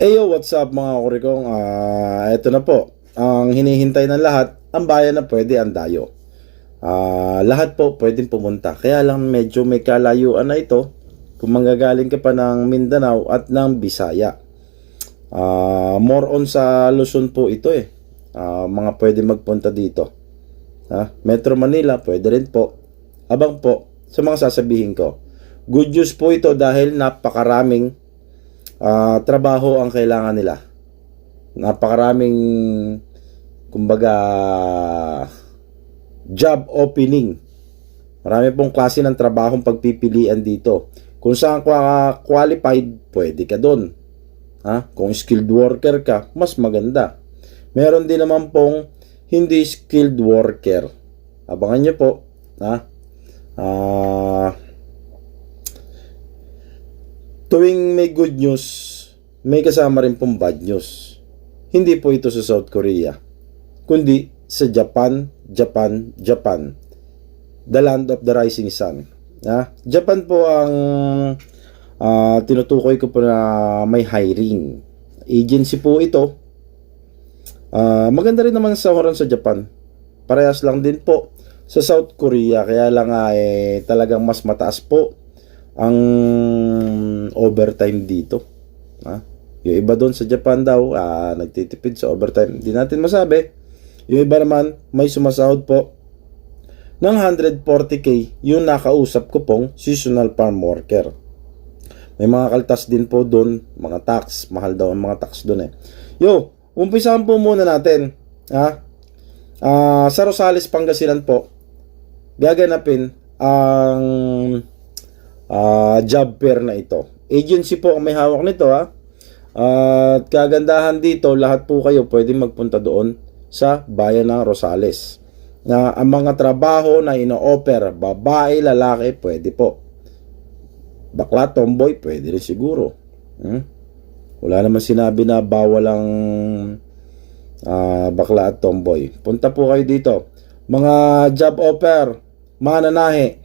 Eyo, what's up mga kurikong? Ah, eto na po. Ang hinihintay ng lahat, ang bayan na pwede ang dayo. Ah, lahat po pwedeng pumunta. Kaya lang medyo may kalayuan na ito kung manggagaling ka pa ng Mindanao at ng Bisaya. Ah, more on sa Luzon po ito eh. Ah, mga pwede magpunta dito. Ha? Metro Manila, pwede rin po. Abang po sa mga sasabihin ko. Good news po ito dahil napakaraming ah, trabaho ang kailangan nila. Napakaraming kumbaga job opening. Marami pong klase ng trabaho pagpipilian dito. Kung saan ka qualified, pwede ka doon. Ha? Kung skilled worker ka, mas maganda. Meron din naman pong hindi skilled worker. Abangan nyo po. Ha? Ah... Tuwing may good news, may kasama rin pong bad news. Hindi po ito sa South Korea, kundi sa Japan, Japan, Japan. The land of the rising sun. Ah, Japan po ang ah, tinutukoy ko po na may hiring. Agency po ito. Ah, maganda rin naman sa oran sa Japan. Parehas lang din po sa South Korea. Kaya lang nga eh, talagang mas mataas po ang overtime dito. Ha? Yung iba doon sa Japan daw, ah, nagtitipid sa overtime. Hindi natin masabi. Yung iba naman, may sumasahod po ng 140k yung nakausap ko pong seasonal farm worker. May mga kaltas din po doon, mga tax, mahal daw ang mga tax doon eh. Yo, umpisahan po muna natin. Ha? Ah, sa Rosales, Pangasinan po, gaganapin ang ah, job fair na ito. Agency po ang may hawak nito ha. At kagandahan dito, lahat po kayo pwedeng magpunta doon sa bayan ng Rosales. Na ang mga trabaho na ino-offer, babae, lalaki, pwede po. Bakla, tomboy, pwede rin siguro. Hmm? Wala naman sinabi na bawal ang ah, bakla at tomboy. Punta po kayo dito. Mga job offer, mananahi.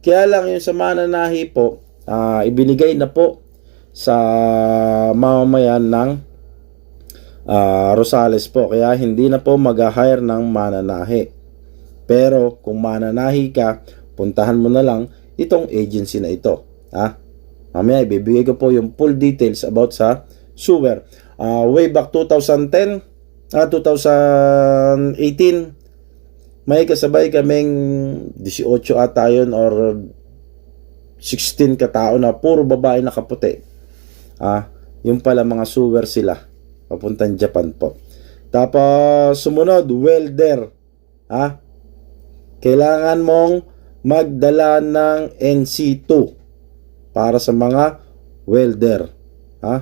Kaya lang yung sa mananahi po, ah, ibinigay na po sa mamamayan ng ah, Rosales po. Kaya hindi na po mag-hire ng mananahi. Pero kung mananahi ka, puntahan mo na lang itong agency na ito. Ha? Mamaya ibibigay ko po yung full details about sa sewer. Ah, way back 2010, ah, 2018, may kasabay kaming 18 ata yun or 16 katao na puro babae na kaputi. Ah, yung pala mga sewer sila. Papuntang Japan po. Tapos sumunod, welder. Ah, kailangan mong magdala ng NC2 para sa mga welder. Ha?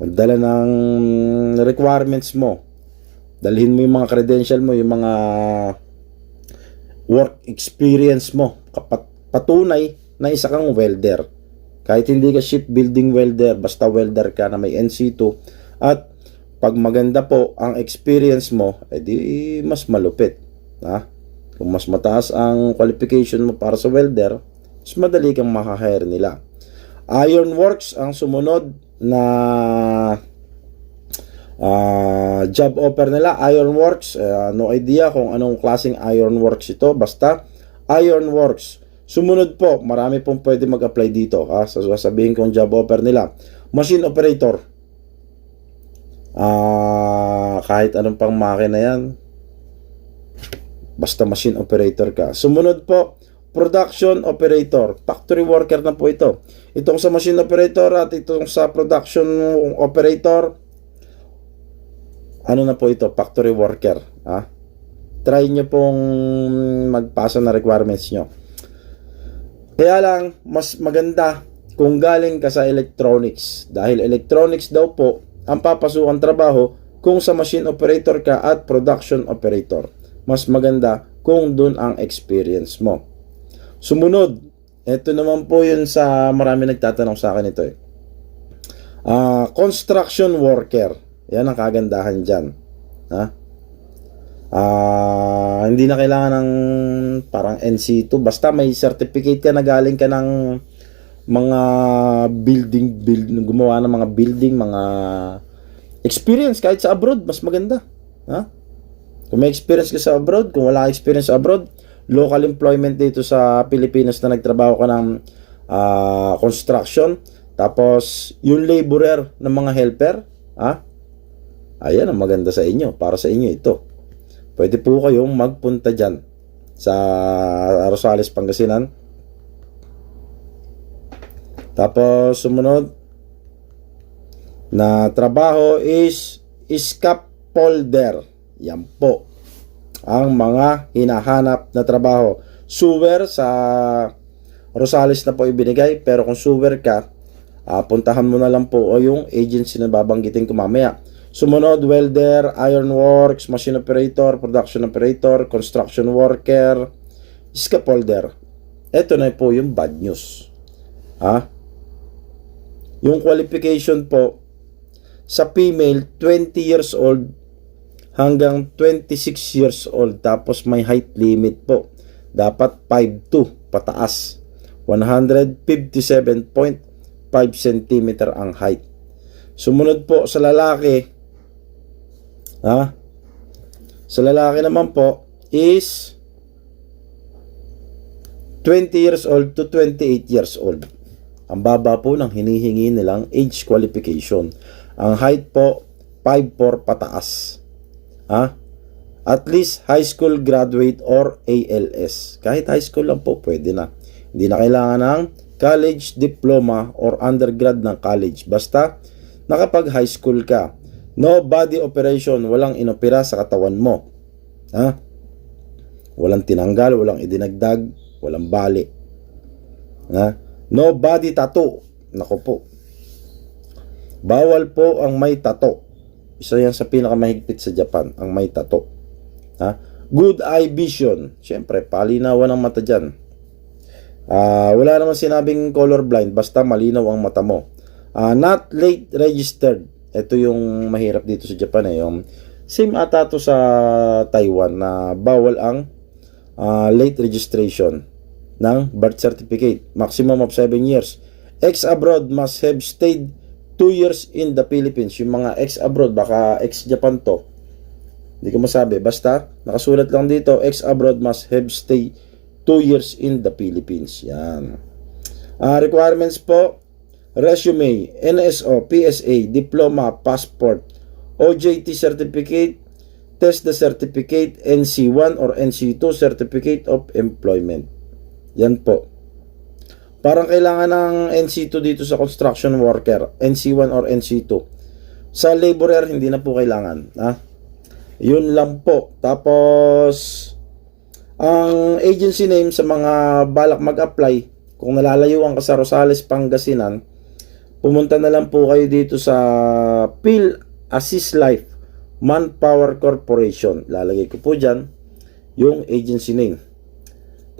Magdala ng requirements mo. Dalhin mo yung mga credential mo, yung mga work experience mo. Kapat patunay na isa kang welder. Kahit hindi ka shipbuilding welder, basta welder ka na may NC2 at pag maganda po ang experience mo, edi mas malupit. Ha? Kung mas mataas ang qualification mo para sa welder, mas madali kang makahire nila. Ironworks ang sumunod na ah, job offer nila. Ironworks, uh, no idea kung anong klaseng ironworks ito. Basta Ironworks. Sumunod po, marami pong pwede mag-apply dito. Ha? Sasabihin kong job offer nila. Machine operator. Ah, kahit anong pang makina yan. Basta machine operator ka. Sumunod po, production operator. Factory worker na po ito. Itong sa machine operator at itong sa production operator, ano na po ito? Factory worker. Ha? Try nyo pong magpasa na requirements nyo. Kaya lang, mas maganda kung galing ka sa electronics. Dahil electronics daw po ang papasukan trabaho kung sa machine operator ka at production operator. Mas maganda kung dun ang experience mo. Sumunod, ito naman po yun sa marami nagtatanong sa akin ito eh. Ah, construction worker. Yan ang kagandahan dyan. Ha? Ah, hindi na kailangan ng parang NC2 basta may certificate ka na galing ka ng mga building build gumawa ng mga building, mga experience kahit sa abroad mas maganda. Ha? Kung may experience ka sa abroad, kung wala experience abroad, local employment dito sa Pilipinas na nagtrabaho ka ng ah, construction, tapos yung laborer ng mga helper, ha? Ayan ang maganda sa inyo, para sa inyo ito. Pwede po kayong magpunta dyan sa Rosales, Pangasinan. Tapos sumunod na trabaho is scaffolder. Yan po ang mga hinahanap na trabaho. Sewer sa Rosales na po ibinigay pero kung sewer ka, ah, puntahan mo na lang po o yung agency na babanggitin ko mamaya. Sumunod, welder, ironworks, machine operator, production operator, construction worker, scaffolder. Ito na po yung bad news. Ha? Yung qualification po, sa female, 20 years old hanggang 26 years old. Tapos may height limit po. Dapat 5'2 pataas. 157.5 cm ang height. Sumunod po sa lalaki, ha? Sa lalaki naman po is 20 years old to 28 years old. Ang baba po ng hinihingi nilang age qualification. Ang height po 5'4 pataas. Ha? At least high school graduate or ALS. Kahit high school lang po pwede na. Hindi na kailangan ng college diploma or undergrad ng college. Basta nakapag high school ka. No body operation, walang inopera sa katawan mo. Ha? Walang tinanggal, walang idinagdag, walang bali. Ha? No body tattoo. Nako po. Bawal po ang may tato. Isa yan sa pinakamahigpit sa Japan, ang may tato. Ha? Good eye vision. Siyempre, palinawan ng mata dyan. Ah, wala naman sinabing colorblind, basta malinaw ang mata mo. Ah, not late registered. Ito yung mahirap dito sa Japan eh. Yung same ata to sa Taiwan na bawal ang ah, late registration ng birth certificate. Maximum of 7 years. Ex-abroad must have stayed 2 years in the Philippines. Yung mga ex-abroad, baka ex-Japan to. Hindi ko masabi. Basta, nakasulat lang dito, ex-abroad must have stayed 2 years in the Philippines. Yan. Ah, requirements po, resume, NSO, PSA, diploma, passport, OJT certificate, test the certificate, NC1 or NC2 certificate of employment. Yan po. Parang kailangan ng NC2 dito sa construction worker, NC1 or NC2. Sa laborer, hindi na po kailangan. Ha? Yun lang po. Tapos, ang agency name sa mga balak mag-apply, kung nalalayuan ka sa Rosales, Pangasinan, pumunta na lang po kayo dito sa Phil Assist Life Manpower Corporation. Lalagay ko po dyan yung agency name.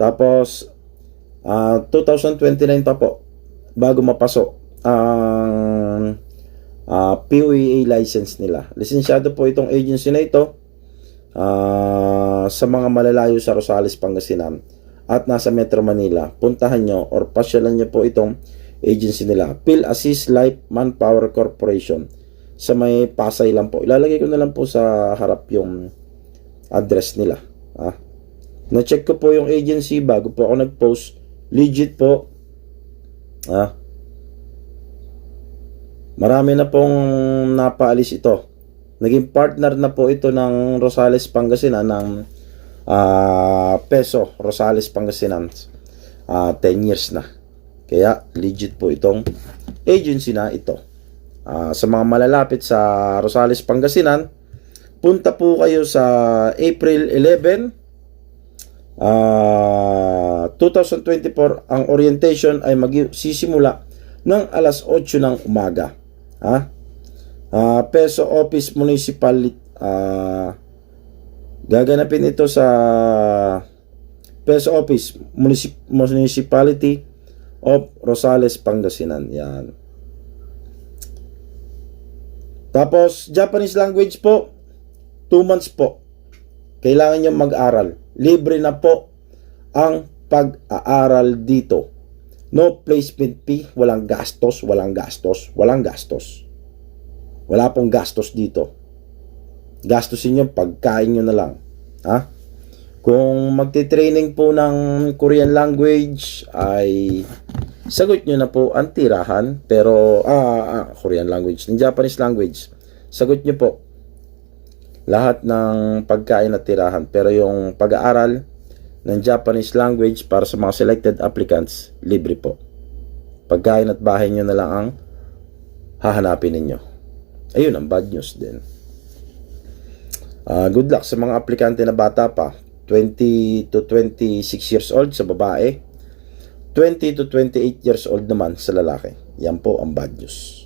Tapos, ah 2029 pa po bago mapasok ang ah, POEA license nila. Lisensyado po itong agency na ito ah, sa mga malalayo sa Rosales, Pangasinan at nasa Metro Manila. Puntahan nyo or pasyalan nyo po itong agency nila. Phil Assist Life Manpower Corporation sa may Pasay lang po. Ilalagay ko na lang po sa harap yung address nila. Ah. Na-check ko po yung agency bago po ako nag-post. Legit po. Ah. Marami na pong napaalis ito. Naging partner na po ito ng Rosales Pangasinan ng ah, Peso Rosales Pangasinan. Ah, 10 years na. Kaya legit po itong agency na ito. Ah, sa mga malalapit sa Rosales Pangasinan, punta po kayo sa April 11 Ah, 2024 ang orientation ay magsisimula ng alas 8 ng umaga. Ha? Ah, Peso Office Municipal ah gaganapin ito sa Peso Office Municip- Municipality of Rosales, Pangasinan. Yan. Tapos, Japanese language po, 2 months po. Kailangan nyo mag-aral. Libre na po ang pag-aaral dito No placement fee, walang gastos, walang gastos, walang gastos. Wala pong gastos dito. Gastusin nyo, pagkain nyo na lang. Ha? Kung magti-training po ng Korean language ay sagot nyo na po ang tirahan pero ah, ah, Korean language, ng Japanese language. Sagot nyo po lahat ng pagkain at tirahan pero yung pag-aaral ng Japanese language para sa mga selected applicants, libre po. Pagkain at bahay nyo na lang ang hahanapin ninyo. Ayun ang bad news din. Ah, good luck sa mga aplikante na bata pa. 20 to 26 years old sa babae. 20 to 28 years old naman sa lalaki. Yan po ang bad news.